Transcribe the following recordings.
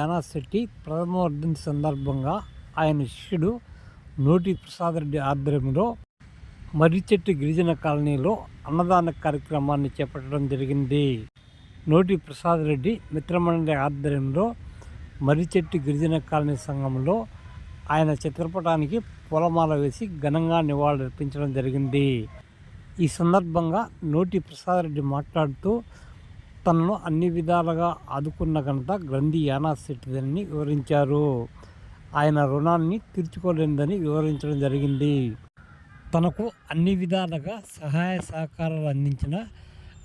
యానాశెట్టి ప్రథమ సందర్భంగా ఆయన శిష్యుడు నోటి ప్రసాద్ రెడ్డి ఆధ్వర్యంలో మర్రిచెట్టు గిరిజన కాలనీలో అన్నదాన కార్యక్రమాన్ని చేపట్టడం జరిగింది. నోటి ప్రసాద్ రెడ్డి మిత్రమండలి ఆధ్వర్యంలో మర్రిచెట్టు గిరిజన కాలనీ సంఘంలో ఆయన చిత్రపటానికి పూలమాల వేసి ఘనంగా నివాళులర్పించడం జరిగింది. ఈ సందర్భంగా నోటి ప్రసాద్ రెడ్డి మాట్లాడుతూ తనను అన్ని విధాలుగా ఆదుకున్న ఘనత గ్రంథి యానాశెట్టిదని వివరించారు. ఆయన రుణాన్ని తీర్చుకోలేనిదని వివరించడం జరిగింది. తనకు అన్ని విధాలుగా సహాయ సహకారాలు అందించిన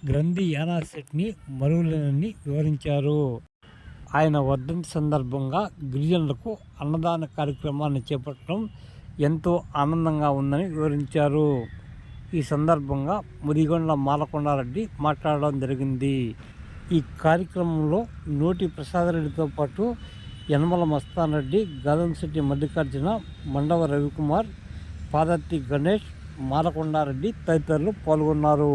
గ్రంథి యానాశెట్ని మరువులేనని వివరించారు. ఆయన వర్ధంతి సందర్భంగా గిరిజనులకు అన్నదాన కార్యక్రమాన్ని చేపట్టడం ఎంతో ఆనందంగా ఉందని వివరించారు. ఈ సందర్భంగా ముదిగొండ మాలకొండారెడ్డి మాట్లాడడం జరిగింది. ఈ కార్యక్రమంలో నోటి ప్రసాదరెడ్డితో పాటు యనమల మస్తాన్ రెడ్డి గాదంశెట్టి మల్లికార్జున మండవ రవికుమార్ పాదర్తి గణేష్ మాలకొండారెడ్డి తదితరులు పాల్గొన్నారు.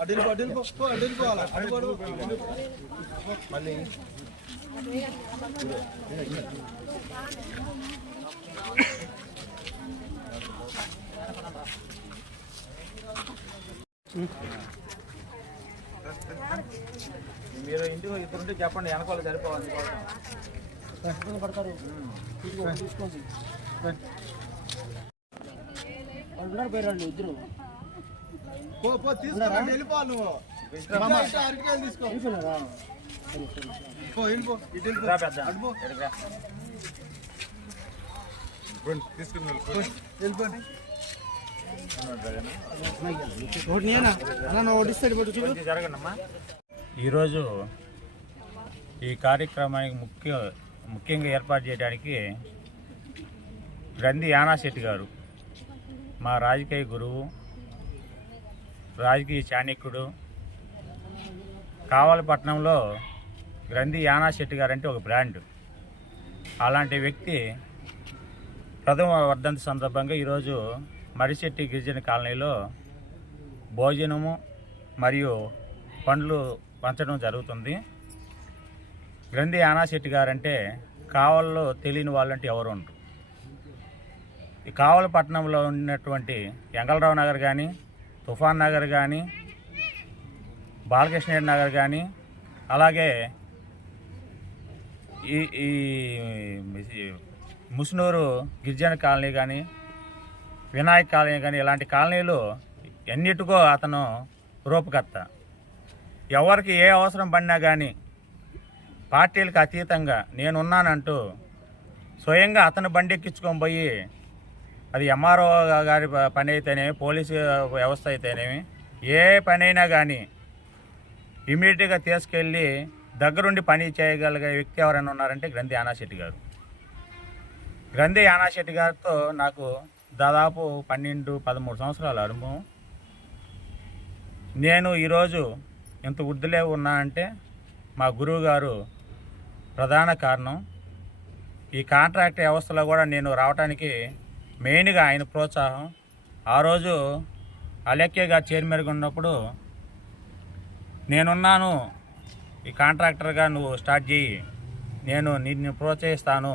అడ్డు అడ్డు అడ్డు అడ్డు మళ్ళీ మీరు ఇంటికి ఇద్దరుంటే చెప్పండి వెనకాల సరిపోవాలి. పడతారు తీసుకోండి ఇద్దరు పో పో తీసుకురా వెళ్ళిపోవాలి నువ్వు. ఇటు అరటికాయలు తీసుకో. ఈరోజు ఈ కార్యక్రమానికి ముఖ్య ముఖ్యంగా ఏర్పాటు చేయడానికి గ్రంథి యానాశెట్టి గారు మా రాజకీయ గురువు రాజకీయ చాణక్యుడు కావలపట్నంలో గ్రంథి యానాశెట్టి గారు అంటే ఒక బ్రాండ్. అలాంటి వ్యక్తి ప్రథమ వర్ధంతి సందర్భంగా ఈరోజు మరిశెట్టి గిరిజన కాలనీలో భోజనము మరియు పండ్లు పంచడం జరుగుతుంది. గ్రంథి ఆనాశెట్టి గారంటే కావల్లో తెలియని వాళ్ళంటే ఎవరు ఉండరు. ఈ కావలపట్నంలో ఉన్నటువంటి ఎంగళరావు నగర్ కానీ తుఫాన్ నగర్ కానీ బాలకృష్ణ నగర్ కానీ అలాగే ఈ ఈ ముసునూరు గిరిజన కాలనీ కానీ వినాయక్ కాలనీ కానీ ఇలాంటి కాలనీలు ఎన్నిటికో అతను రూపకర్త. ఎవరికి ఏ అవసరం పడినా కానీ పార్టీలకు అతీతంగా నేనున్నానంటూ స్వయంగా అతను బండి ఎక్కించుకొని పోయి అది ఎంఆర్ఓ గారి పని అయితేనేమి పోలీసు వ్యవస్థ అయితేనేమి ఏ పనైనా కానీ ఇమీడియట్గా తీసుకెళ్ళి దగ్గరుండి పని చేయగలిగే వ్యక్తి ఎవరైనా ఉన్నారంటే గ్రంథి యానాశెట్టి గారు. గ్రంథి యానాశెట్టి గారితో నాకు దాదాపు పన్నెండు పదమూడు సంవత్సరాల అనుభవం. నేను ఈరోజు ఇంత వృద్ధిలో ఉన్నా అంటే మా గురువు గారు ప్రధాన కారణం. ఈ కాంట్రాక్ట్ వ్యవస్థలో కూడా నేను రావడానికి మెయిన్గా ఆయన ప్రోత్సాహం. ఆ రోజు అలెక్య గారు చైర్మన్గా ఉన్నప్పుడు నేనున్నాను ఈ కాంట్రాక్టర్గా నువ్వు స్టార్ట్ చేయి నేను నిన్ను ప్రోత్సహిస్తాను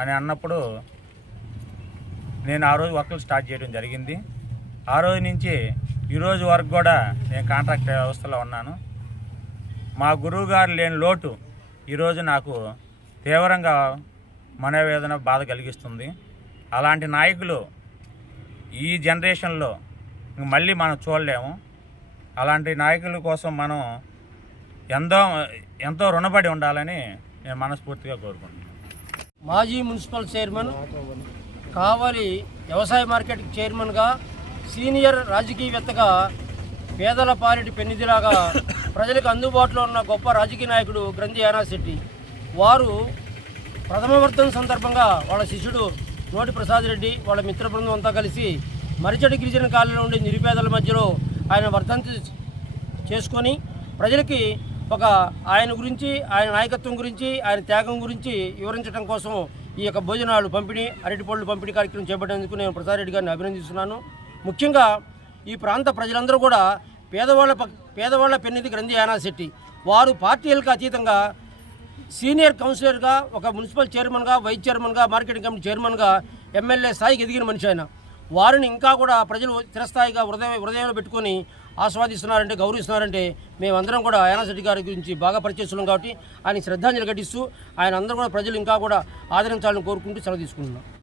అని అన్నప్పుడు నేను ఆ రోజు వర్కులు స్టార్ట్ చేయడం జరిగింది. ఆ రోజు నుంచి ఈరోజు వరకు కూడా నేను కాంట్రాక్ట్ వ్యవస్థలో ఉన్నాను. మా గురువు గారు లేని లోటు ఈరోజు నాకు తీవ్రంగా మనోవేదన బాధ కలిగిస్తుంది. అలాంటి నాయకులు ఈ జనరేషన్లో మళ్ళీ మనం చూడలేము. అలాంటి నాయకుల కోసం మనం ఎంతో ఎంతో రుణపడి ఉండాలని నేను మనస్ఫూర్తిగా కోరుకుంటున్నాను. మాజీ మున్సిపల్ చైర్మన్ కావలి వ్యవసాయ మార్కెట్ చైర్మన్గా సీనియర్ రాజకీయవేత్తగా పేదల పాలిటి పెన్నిధిలాగా ప్రజలకు అందుబాటులో ఉన్న గొప్ప రాజకీయ నాయకుడు గ్రంథి యానాశెట్టి వారు ప్రథమ వర్ధన సందర్భంగా వాళ్ళ శిష్యుడు నోటి ప్రసాద్ రెడ్డి వాళ్ళ మిత్ర బృందం అంతా కలిసి మరిచడి గిరిజన కాలంలో ఉండే నిరుపేదల మధ్యలో ఆయన వర్ధంతి చేసుకొని ప్రజలకి ఒక ఆయన గురించి ఆయన నాయకత్వం గురించి ఆయన త్యాగం గురించి వివరించడం కోసం ఈ యొక్క భోజనాలు పంపిణీ అరటిపళ్ళు పంపిణీ కార్యక్రమం చేపట్టేందుకు నేను ప్రసాద్ గారిని అభినందిస్తున్నాను. ముఖ్యంగా ఈ ప్రాంత ప్రజలందరూ కూడా పేదవాళ్ళ పేదవాళ్ళ పెన్నిధి గ్రంథి యానాశెట్టి వారు పార్టీలకు అతీతంగా సీనియర్ కౌన్సిలర్గా ఒక మున్సిపల్ చైర్మన్గా వైస్ చైర్మన్గా మార్కెటింగ్ కమిటీ చైర్మన్గా ఎమ్మెల్యే స్థాయికి ఎదిగిన మనిషి ఆయన. వారిని ఇంకా కూడా ప్రజలు చిరస్థాయిగా హృదయ హృదయంలో పెట్టుకొని ఆస్వాదిస్తున్నారంటే గౌరవిస్తున్నారంటే మేమందరం కూడా యానాశెట్టి గారి గురించి బాగా పరిచయిస్తున్నాం కాబట్టి ఆయన శ్రద్ధాంజలి ఘటిస్తూ ఆయన అందరూ కూడా ప్రజలు ఇంకా కూడా ఆదరించాలని కోరుకుంటూ సెలవు తీసుకుంటున్నాం.